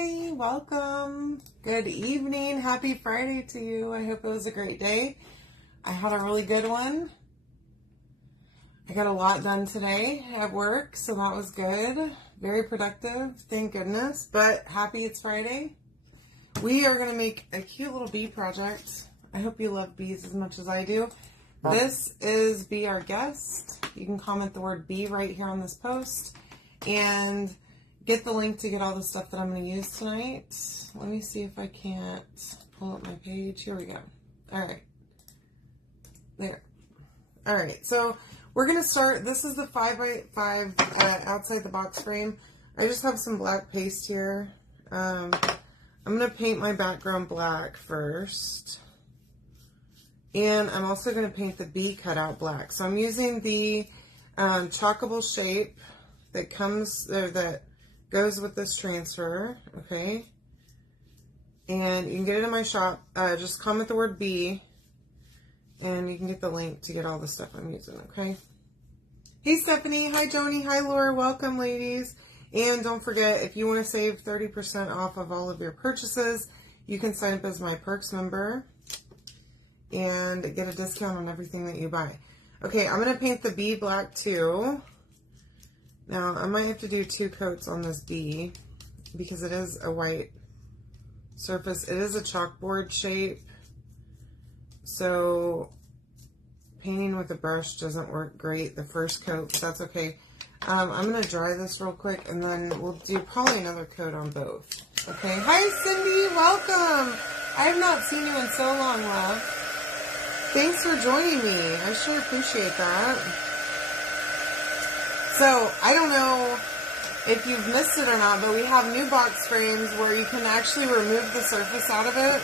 Hi, welcome. Good evening. Happy Friday to you. I hope it was a great day. I had a really good one. I got a lot done today at work, so that was good. Very productive, thank goodness. But happy it's Friday. We are going to make a cute little bee project. I hope you love bees as much as I do. This is Be Our Guest. You can comment the word bee right here on this post and get the link to get all the stuff that I'm going to use tonight. Let me see if I can't pull up my page. Here we go. All right. There. All right. So we're going to start. This is the 5x5 outside the box frame. I just have some black paste here. I'm going to paint my background black first. And I'm also going to paint the bee cutout black. So I'm using the Chalkable shape that comes there, that goes with this transfer, okay? And you can get it in my shop. Just comment the word bee, and you can get the link to get all the stuff I'm using, okay? Hey, Stephanie. Hi, Joni. Hi, Laura. Welcome, ladies. And don't forget, if you want to save 30% off of all of your purchases, you can sign up as my Perks member and get a discount on everything that you buy. Okay, I'm going to paint the bee black too. Now, I might have to do 2 coats on this bee because it is a white surface. It is a chalkboard shape, so painting with a brush doesn't work great the first coat, but that's okay. I'm going to dry this real quick, and then we'll do probably another coat on both. Okay. Hi, Cindy. Welcome. I have not seen you in so long, love. Thanks for joining me. I sure appreciate that. So, I don't know if you've missed it or not, but we have new box frames where you can actually remove the surface out of it.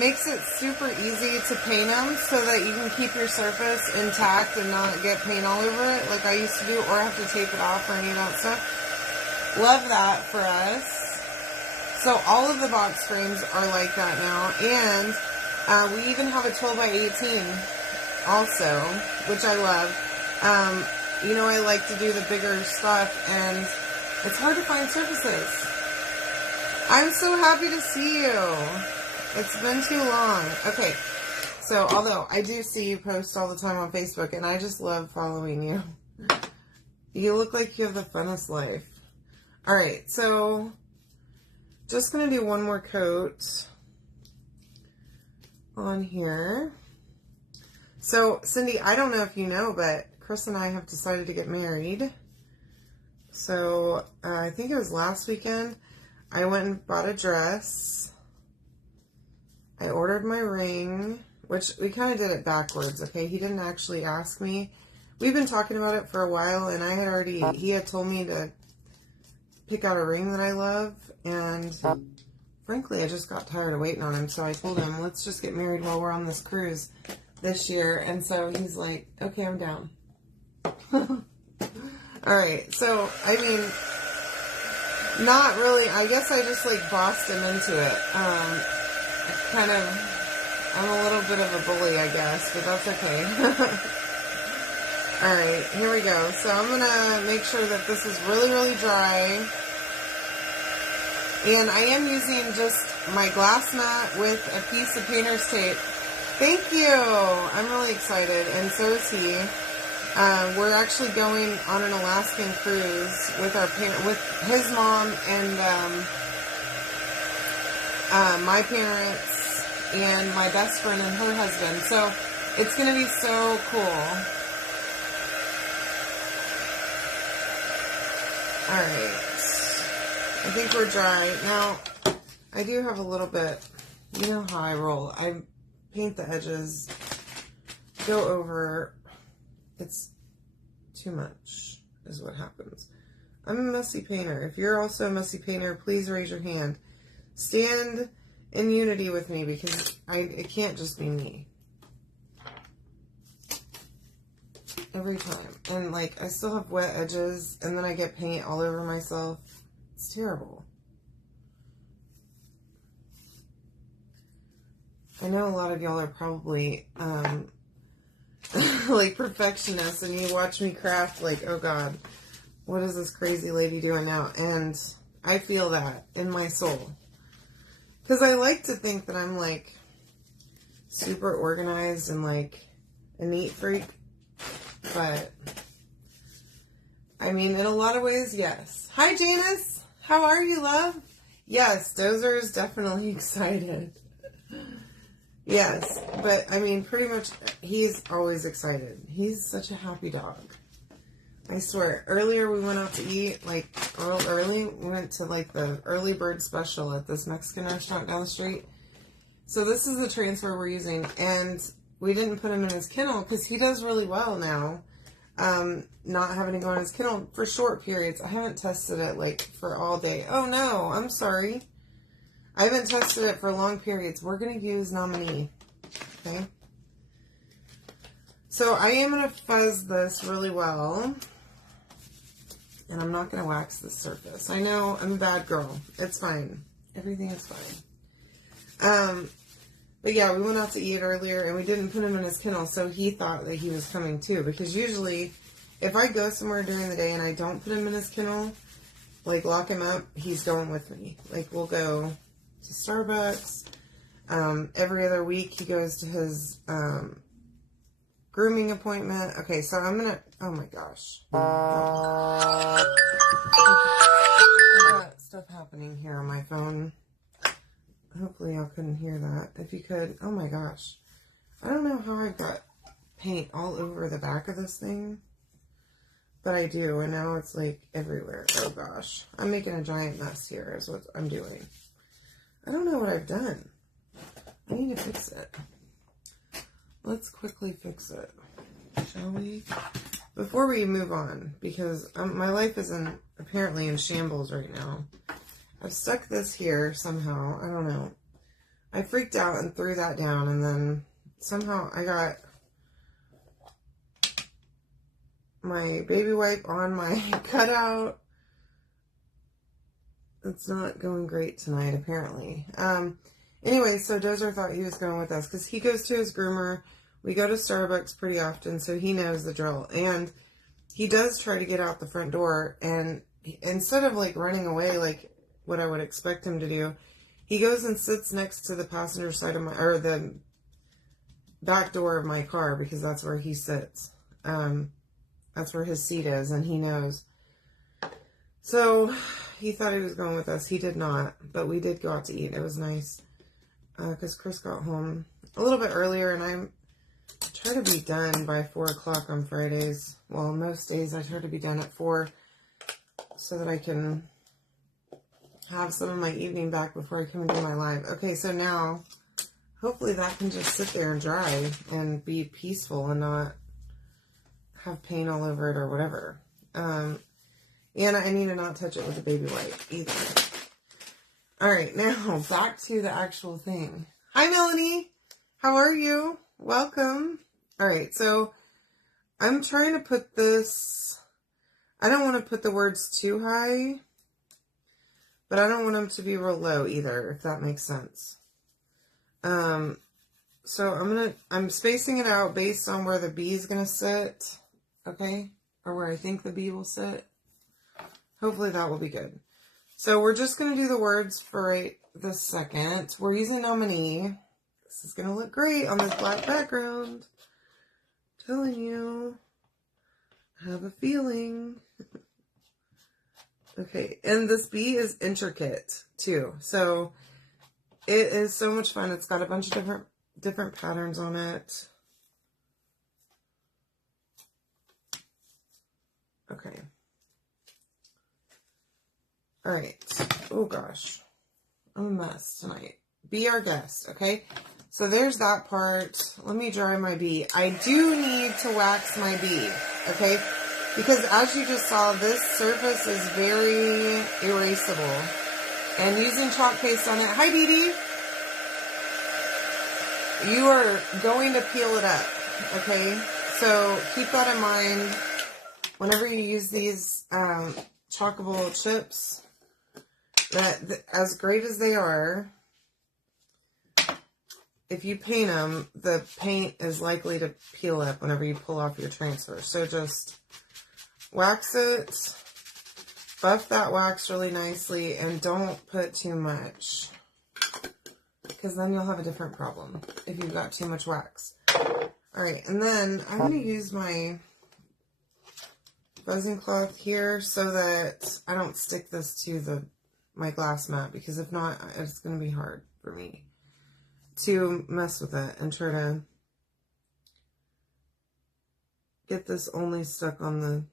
Makes it super easy to paint them so that you can keep your surface intact and not get paint all over it like I used to do, or have to tape it off or any of that stuff. Love that for us. So all of the box frames are like that now, and we even have a 12 by 18 also, which I love. You know, I like to do the bigger stuff, and it's hard to find surfaces. I'm so happy to see you. It's been too long. Okay, so although I do see you post all the time on Facebook, and I just love following you. You look like you have the funnest life. All right, so just going to do one more coat on here. So, Cindy, I don't know if you know, but Chris and I have decided to get married. So, I think it was last weekend, I went and bought a dress. I ordered my ring, which we kind of did it backwards, okay? He didn't actually ask me. We've been talking about it for a while, and he had told me to pick out a ring that I love, and frankly, I just got tired of waiting on him, so I told him, let's just get married while we're on this cruise this year. And so he's like, okay, I'm down. Alright, so, I mean, not really, I guess I just, like, bossed him into it. I'm a little bit of a bully, I guess, but that's okay. Alright, here we go. So I'm going to make sure that this is really, really dry. And I am using just my glass mat with a piece of painter's tape. Thank you! I'm really excited, and so is he. We're actually going on an Alaskan cruise with with his mom and my parents and my best friend and her husband. So it's going to be so cool. Alright. I think we're dry. Now, I do have a little bit, you know how I roll. I paint the edges, go over. It's too much is what happens. I'm a messy painter. If you're also a messy painter, please raise your hand. Stand in unity with me, because it can't just be me. Every time. And like, I still have wet edges, and then I get paint all over myself. It's terrible. I know a lot of y'all are probably like perfectionists, and you watch me craft like, oh God, what is this crazy lady doing now? And I feel that in my soul. Because I like to think that I'm like super organized and like a neat freak. But I mean, in a lot of ways, yes. Hi, Janice. How are you, love? Yes, Dozer is definitely excited. Yes, but I mean, pretty much, he's always excited. He's such a happy dog. I swear. Earlier, we went out to eat, like, real early. We went to, like, the early bird special at this Mexican restaurant down the street. So this is the transfer we're using, and we didn't put him in his kennel because he does really well now. Not having to go in his kennel for short periods. I haven't tested it, like, for all day. Oh, no, I'm sorry. I haven't tested it for long periods. We're going to use Nominee, okay? So I am going to fuzz this really well. And I'm not going to wax the surface. I know I'm a bad girl. It's fine. Everything is fine. But yeah, we went out to eat earlier and we didn't put him in his kennel, so he thought that he was coming too. Because usually, if I go somewhere during the day and I don't put him in his kennel, like lock him up, he's going with me. Like we'll go to Starbucks. Every other week he goes to his grooming appointment. Okay, so I'm gonna, oh my gosh. I got stuff happening here on my phone. Hopefully y'all couldn't hear that. If you could, oh my gosh. I don't know how I've got paint all over the back of this thing. But I do, and now it's like everywhere. Oh gosh. I'm making a giant mess here is what I'm doing. I don't know what I've done. I need to fix it. Let's quickly fix it, shall we? Before we move on, because my life is apparently in shambles right now. I've stuck this here somehow. I don't know. I freaked out and threw that down, and then somehow I got my baby wipe on my cutout. It's not going great tonight, apparently. Anyway, so Dozer thought he was going with us because he goes to his groomer. We go to Starbucks pretty often, so he knows the drill. And he does try to get out the front door, and instead of like running away like what I would expect him to do, he goes and sits next to the passenger side of or the back door of my car because that's where he sits. That's where his seat is, and he knows. So he thought he was going with us. He did not, but we did go out to eat. It was nice because Chris got home a little bit earlier, and I try to be done by 4 o'clock on Fridays. Well, most days I try to be done at 4 so that I can have some of my evening back before I come and do my live. Okay, so now hopefully that can just sit there and dry and be peaceful and not have paint all over it or whatever. And I need to not touch it with a baby wipe either. All right, now back to the actual thing. Hi, Melanie. How are you? Welcome. All right, so I'm trying to put this, I don't want to put the words too high, but I don't want them to be real low either, if that makes sense. So I'm spacing it out based on where the bee is going to sit, okay? Or where I think the bee will sit. Hopefully that will be good. So we're just going to do the words for right this second. We're using Nominee. This is going to look great on this black background. I'm telling you. I have a feeling. Okay, and this bee is intricate too. So it is so much fun. It's got a bunch of different patterns on it. Okay. All right. Oh gosh. I'm a mess tonight. Be our guest, okay? So there's that part. Let me dry my bee. I do need to wax my bee, okay? Because as you just saw, this surface is very erasable. And using chalk paste on it. Hi, Dee Dee. You are going to peel it up, okay? So keep that in mind whenever you use these chalkable chips. That as great as they are, if you paint them, the paint is likely to peel up whenever you pull off your transfer. So just wax it buff that wax really nicely and don't put too much, because then you'll have a different problem if you've got too much wax. Alright, and then I'm going to use my buzzing cloth here so that I don't stick this to my glass mat, because if not, it's going to be hard for me to mess with it and try to get this only stuck on the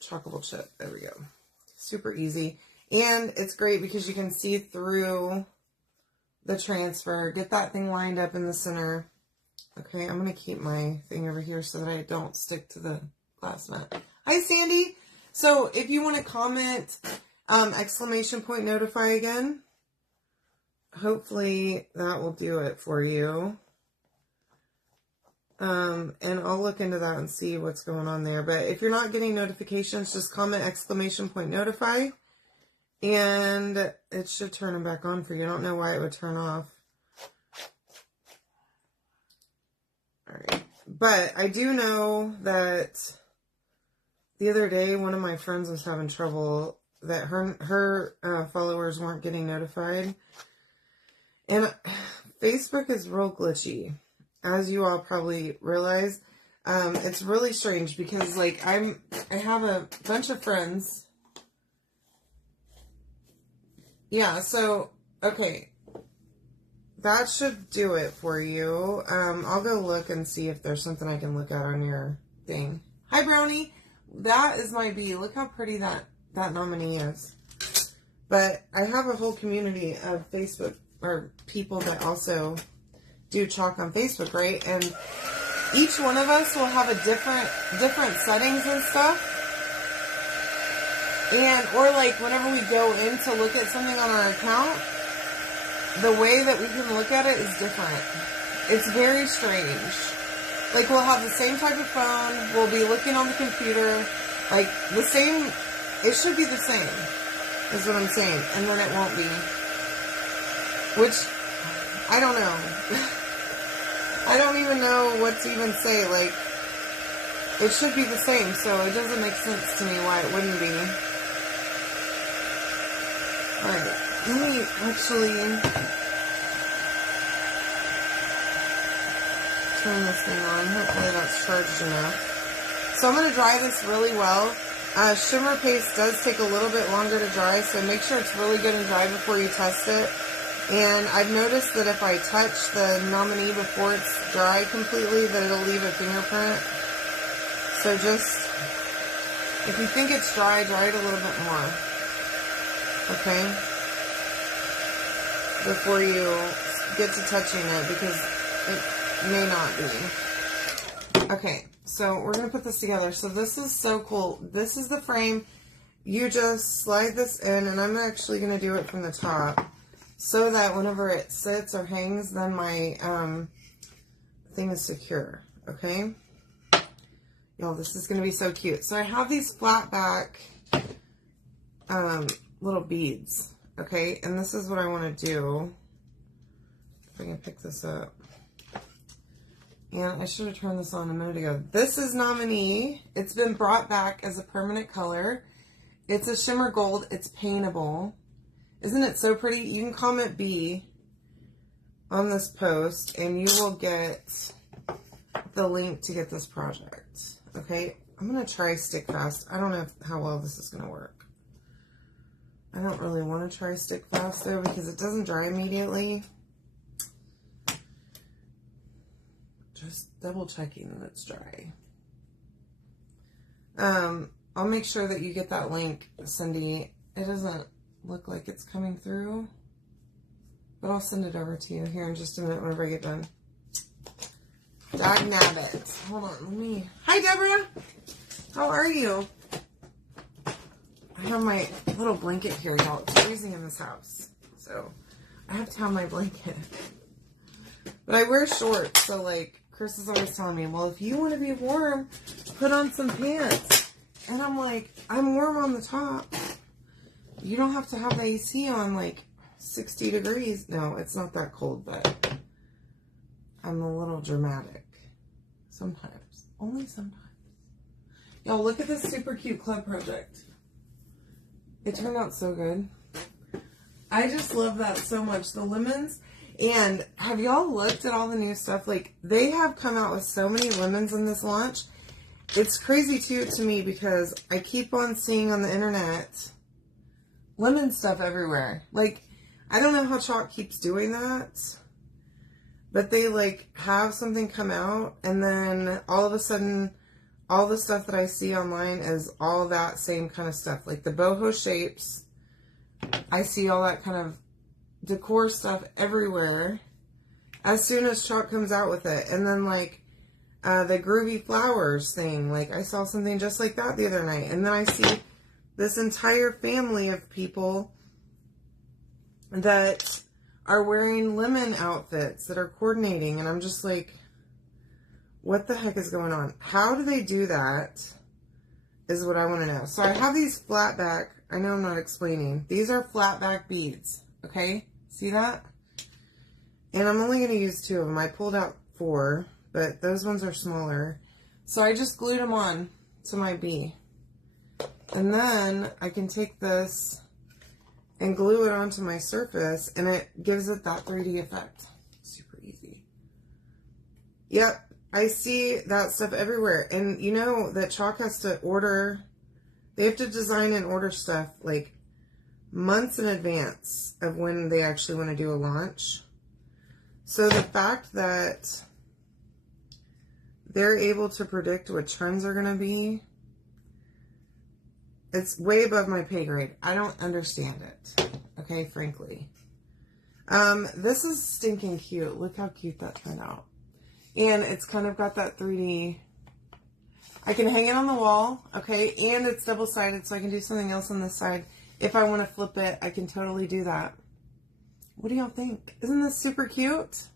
chocolate chip. There we go. Super easy. And it's great because you can see through the transfer. Get that thing lined up in the center. Okay, I'm going to keep my thing over here so that I don't stick to the glass mat. Hi, Sandy. So if you want to comment, exclamation point notify again. Hopefully that will do it for you. And I'll look into that and see what's going on there. But if you're not getting notifications, just comment exclamation point notify. And it should turn them back on for you. I don't know why it would turn off. Alright. But I do know that the other day, one of my friends was having trouble that her followers weren't getting notified. And Facebook is real glitchy, as you all probably realize. It's really strange because, like, I have a bunch of friends. Yeah, so, okay. That should do it for you. I'll go look and see if there's something I can look at on your thing. Hi, Brownie. That is my bee. Look how pretty that nominee is. But I have a whole community of Facebook, or people that also do chalk on Facebook, right? And each one of us will have a different settings and stuff. And, or like whenever we go in to look at something on our account, the way that we can look at it is different. It's very strange. Like, we'll have the same type of phone, we'll be looking on the computer, like, the same, it should be the same, is what I'm saying, and then it won't be. Which, I don't know. I don't even know what to even say, like, it should be the same, so it doesn't make sense to me why it wouldn't be. Alright, let me actually turn this thing on. Hopefully that's charged enough. So I'm going to dry this really well. Shimmer paste does take a little bit longer to dry, so make sure it's really good and dry before you test it. And I've noticed that if I touch the nominee before it's dry completely, that it'll leave a fingerprint. So just, if you think it's dry, dry it a little bit more. Okay? Before you get to touching it, because it may not be. Okay, so we're going to put this together. So this is so cool. This is the frame. You just slide this in, and I'm actually going to do it from the top, so that whenever it sits or hangs, then my thing is secure. Okay? Y'all, this is going to be so cute. So I have these flat back little beads. Okay, and this is what I want to do. If I can pick this up. And I should have turned this on a minute ago. This is Nominee. It's been brought back as a permanent color. It's a shimmer gold. It's paintable. Isn't it so pretty? You can comment B on this post, and you will get the link to get this project. Okay, I'm going to try Stick Fast. I don't know how well this is going to work. I don't really want to try Stick Fast though, because it doesn't dry immediately. Just double checking that it's dry. I'll make sure that you get that link, Cindy. It doesn't look like it's coming through, but I'll send it over to you here in just a minute whenever I get done. Dag nabbit. Hold on, let me. Hi, Deborah. How are you? I have my little blanket here, y'all. It's freezing in this house, so I have to have my blanket. But I wear shorts, so like Chris is always telling me, well, if you want to be warm, put on some pants. And I'm like, I'm warm on the top. You don't have to have the AC on like 60 degrees. No, it's not that cold, but I'm a little dramatic. Sometimes. Only sometimes. Y'all, look at this super cute club project. It turned out so good. I just love that so much. The lemons. And have y'all looked at all the new stuff? Like, they have come out with so many lemons in this launch. It's crazy, too, to me, because I keep on seeing on the internet lemon stuff everywhere. Like, I don't know how Chalk keeps doing that. But they, like, have something come out, and then all of a sudden, all the stuff that I see online is all that same kind of stuff. Like the boho shapes. I see all that kind of decor stuff everywhere as soon as Chalk comes out with it. And then, like, the groovy flowers thing. Like, I saw something just like that the other night. And then I see this entire family of people that are wearing lemon outfits that are coordinating. And I'm just like, what the heck is going on? How do they do that is what I want to know. So I have these flat back. I know I'm not explaining. These are flat back beads. Okay? See that? And I'm only going to use 2 of them. I pulled out 4, but those ones are smaller. So I just glued them on to my bee. And then I can take this and glue it onto my surface, and it gives it that 3D effect. Super easy. Yep. I see that stuff everywhere. And you know that Chalk has to order, they have to design and order stuff like months in advance of when they actually want to do a launch. So the fact that they're able to predict what trends are going to be, it's way above my pay grade. I don't understand it. Okay, frankly. This is stinking cute. Look how cute that turned out. And it's kind of got that 3D. I can hang it on the wall, okay? And it's double-sided, so I can do something else on this side. If I want to flip it, I can totally do that. What do y'all think? Isn't this super cute?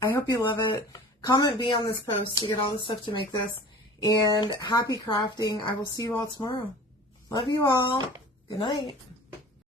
I hope you love it. Comment B on this post to get all the stuff to make this. And happy crafting. I will see you all tomorrow. Love you all. Good night.